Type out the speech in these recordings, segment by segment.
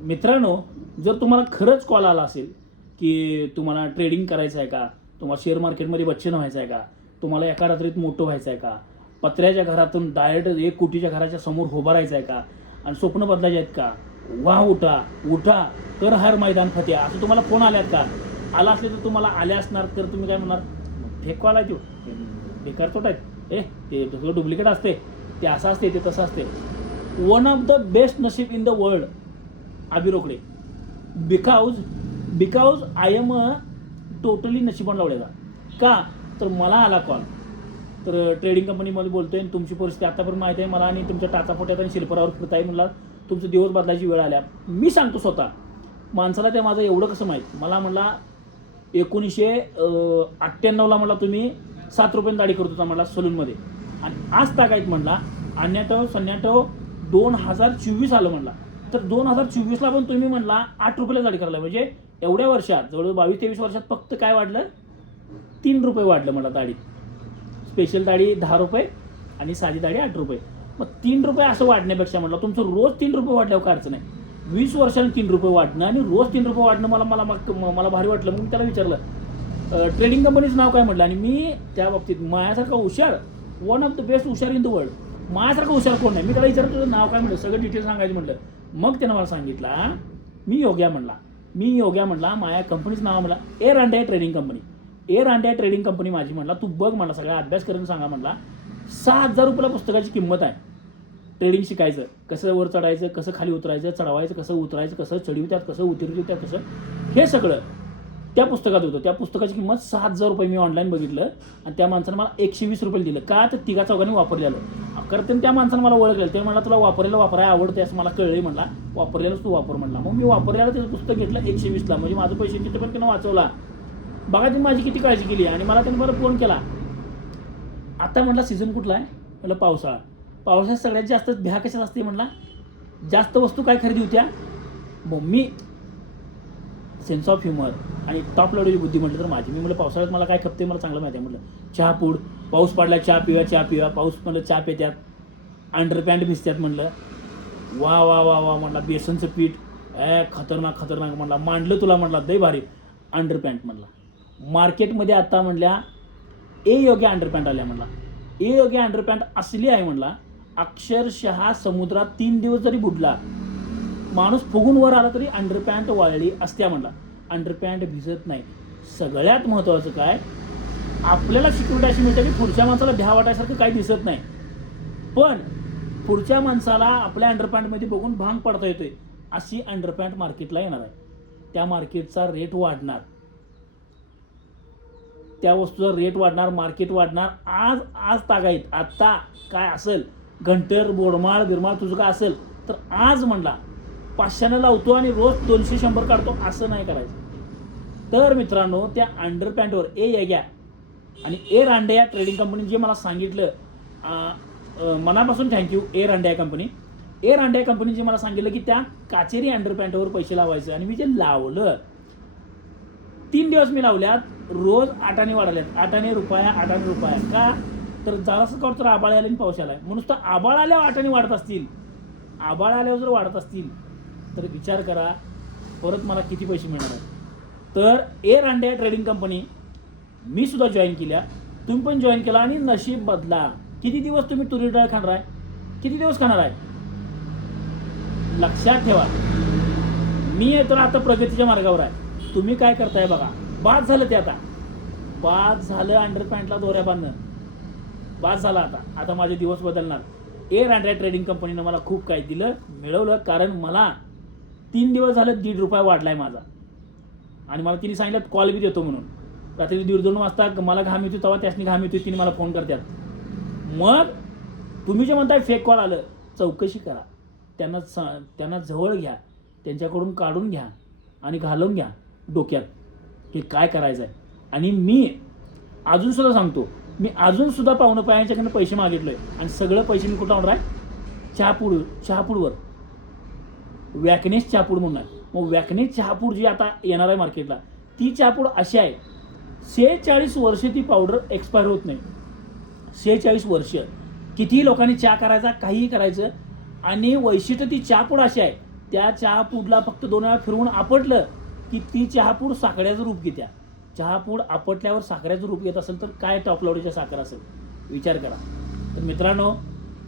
मित्रांनो जर तुम्हाला खरंच कॉल आला असेल की तुम्हाला ट्रेडिंग करायचं आहे का तुम्हाला शेअर मार्केटमध्ये बच्चन व्हायचं आहे का तुम्हाला एका रात्रीत मोठं व्हायचं आहे का पत्र्याच्या घरातून डायरेक्ट एक कोटीच्या घराच्या समोर उभं राहायचं आहे का आणि स्वप्न बदलायचे आहेत का वा उठा उठा कर हर मैदान फत्या असं तुम्हाला फोन आल्यात का? आला असले तर तुम्हाला आले असणार तर तुम्ही काय म्हणणार? फेकवाला तो. बेकार तोट आहेत. ए ते सगळं डुप्लिकेट असते. ते असं असते ते तसं असते. वन ऑफ द बेस्ट नशीब in the world अभिरोकडे. Because because I am a totally नशिबान लावलेला. का? तर मला आला कॉल तर ट्रेडिंग कंपनीमध्ये बोलतो आणि तुमची परिस्थिती आतापर्यंत माहिती आहे मला आणि तुमच्या टाचापोट्यात आणि शिल्परावर फिरताय म्हणला तुमचं दिवस बदलायची वेळ आल्या. मी सांगतो स्वतः माणसाला ते माझं एवढं कसं माहीत? मला म्हणला एकोणीसशे अठ्ठ्याण्णवला म्हणला तुम्ही सात रुपयाने दाढी करत होता म्हणला सलूनमध्ये. आणि आज तागायत म्हणला अन्याटव सन्याटव दोन हजार चोवीस आलं म्हणला. तर दोन हजार चोवीसला पण तुम्ही म्हणला आठ रुपयाला दाढी करायला म्हणजे एवढ्या वर्षात जवळजवळ बावीस तेवीस वर्षात फक्त काय वाढलं? तीन रुपये वाढलं मला दाढी. स्पेशल दाढी दहा रुपये आणि साधी दाढी आठ रुपये. मग तीन रुपये असं वाढण्यापेक्षा म्हटलं तुमचं रोज तीन रुपये वाढल्यावर काय अडचण आहे? वीस वर्षांनी तीन रुपये वाढणं आणि रोज तीन रुपये वाढणं मला मला मला मला भारी वाटलं मग मी त्याला विचारलं. ट्रेडिंग कंपनीचं नाव काय म्हटलं? आणि मी त्या बाबतीत माझ्यासारखा हुशार वन ऑफ द बेस्ट हुशार इन द वर्ल्ड माझ्यासारखा हुशार कोण नाही? मी त्याला विचारलं तुझं नाव काय म्हटलं? सगळं डिटेल सांगायचं म्हटलं. मग त्यानं मला सांगितला मी योग्या म्हणला. मी योग्या म्हणला माझ्या कंपनीचं नाव म्हणला air Andya trading company air Andya trading company माझी म्हणला तू बघ म्हणला सगळा अभ्यास करून सांगा म्हणला सहा हजार रुपयाला पुस्तकाची किंमत आहे. ट्रेडिंग शिकायचं कसं वर चढायचं कसं खाली उतरायचं चढवायचं कसं उतरायचं कसं चढवित्यात कसं उतरवित्यात कसं हे सगळं त्या पुस्तकात होतं. त्या पुस्तकाची किंमत सहा हजार रुपये मी ऑनलाईन बघितलं आणि त्या माणसानं मला एकशे वीस रुपये दिलं. का तर तिघा चौघांनी वापरलेलं. खरं तर त्या माणसानं मला ओळखलं. ते म्हणला तुला वापरलेलं वापरायला आवडते असं मला कळलं म्हणला वापरलेलंच तू वापर. म्हणला. मग मी वापरलेलं त्याचं पुस्तक घेतलं एकशे वीसला. म्हणजे माझं पैसे किती पण त्यानं वाचवला. बघा तुम्ही माझी किती काळजी केली. आणि मला त्यांनी बरं फोन केला. आता म्हटला सीझन कुठला आहे? म्हटलं पावसाळा. पावसाळ्यात सगळ्यात जास्त भ्या कशात असते? म्हटला जास्त वस्तू काय खरेदी होत्या? मग मी सेन्स ऑफ ह्युमर आणि टॉप लेवलची बुद्धी म्हटलं तर माझी. मी म्हटलं पावसाळ्यात मला काय खपते मला चांगलं माहिती आहे. म्हटलं चहा पूड. पाऊस पडला चहा पिवा चहा पिवा पाऊस म्हणलं चहा पित्यात. अंडरपॅन्ट भिजत्यात म्हणलं वा वा वा वा म्हटला बेसनचं पीठ. ए खतरनाक खतरनाक म्हटला. मांडलं तुला म्हणला दही भारी. अंडरपॅन्ट म्हटला. मार्केटमध्ये आता म्हटल्या ए योग्य अंडरपॅन्ट आल्या म्हटला. ए योग्य अंडरपॅन्ट असली आहे म्हटला. अक्षरशः समुद्रात तीन दिवस जरी बुडला माणूस फुगून वर आला तरी अंडरपॅन्ट वाळली असत्या म्हटला. अंडरपॅन्ट भिजत नाही. सगळ्यात महत्त्वाचं काय? आपल्याला सिक्युरिटी अशी मिळते की पुढच्या माणसाला भ्या वाटायसारखं काही दिसत नाही. पण पुढच्या माणसाला आपल्या अंडरपॅन्टमध्ये बघून भांग पडता येतोय. अशी अंडरपॅन्ट मार्केटला येणार आहे. त्या मार्केटचा रेट वाढणार. त्या वस्तूचा रेट वाढणार मार्केट वाढणार. आज आज तागायत. आत्ता काय असेल? घंटर बोडमाळ बिरमाळ तुझं काय असेल? तर आज म्हणला पाचशेनं लावतो आणि रोज दोनशे शंभर काढतो. असं नाही करायचं. तर मित्रांनो त्या अंडरपॅन्टवर ए येग्या आणि एर अंडे या ट्रेडिंग कंपनीने जे मला सांगितलं मनापासून थँक्यू एअर अंडे या कंपनी एर अंडे या कंपनी जे मला सांगितलं की त्या काचेरी अंडरपॅन्टवर पैसे लावायचं आणि मी जे लावलं तीन दिवस मी लावल्यात रोज आठाने वाढल्यात. आठाने रुपया आठाने रुपया. का? तर जरासं कर तर आबाळ आले आणि पाऊस आला म्हणून तर आबाळ आल्यावर आठाने वाढत असतील. आबाळ आल्यावर जर वाढत असतील तर विचार करा परत मला किती पैसे मिळणार आहेत? तर एअर अंड्या ट्रेडिंग कंपनी मी सुद्धा जॉईन केल्या. तुम्ही पण जॉईन केला आणि नशीब बदला. किती दिवस तुम्ही तुरी डाळ खाणार आहे? किती दिवस खाणार आहे? लक्षात ठेवा. मी तर आता प्रगतीच्या मार्गावर आहे. तुम्ही काय करताय बघा. बाद झालं ते आता. बाद झालं अंडरपॅन्टला दोऱ्या बांधणं. बाद झाला आता. आता माझे दिवस बदलणार. एअर अँड्रॉइड ट्रेडिंग कंपनीनं मला खूप काही दिलं मिळवलं. कारण मला तीन दिवस झालं दीड रुपया वाढलाय माझा. आणि मला तिने सांगितलं कॉल बी देतो म्हणून. रात्री दीड दोन वाजता मला घाम येतो तेव्हा त्यासनी घाम येतो तिने मला फोन करतात मग तुम्ही जे म्हणताय फेक कॉल आलं चौकशी करा. त्यांना स त्यांना जवळ घ्या. त्यांच्याकडून काढून घ्या आणि घालून घ्या डोक्यात. की काय करायचं आहे आणि मी अजूनसुद्धा सांगतो मी अजूनसुद्धा पाहुणं पायांच्याकडनं पैसे मागितलोय आणि सगळं पैसे मी कुठं आणणार आहे? चहापूड चहापूडवर. वॅकनेस चहापूड म्हणून आहे. मग वॅकनेस चहापूड जी आता येणार आहे मार्केटला ती चहापूड अशी आहे. सेहेचाळीस वर्ष ती पावडर एक्सपायर होत नाही. सेहेचाळीस वर्ष. कितीही लोकांनी चहा करायचा काहीही करायचं आणि वैशिष्ट्य ती चहापूड अशी आहे. त्या चहापूडला फक्त दोन वेळा फिरवून आपटलं की ती चहापूड साखळ्याचं रूप घेत्या. चहापूड आपटल्यावर साखरेचं रूप घेत असेल तर काय टॉप लावडीच्या साखर असेल? विचार करा. तर मित्रांनो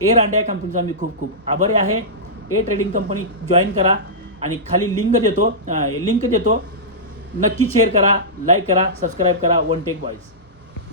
एअर अंड्या कंपनीचा मी खूप खूप आभारी आहे. ए ट्रेडिंग कंपनी जॉईन करा. आणि खाली लिंक देतो लिंक देतो. नक्की शेअर करा लाईक करा सबस्क्राईब करा वन टेक बॉईज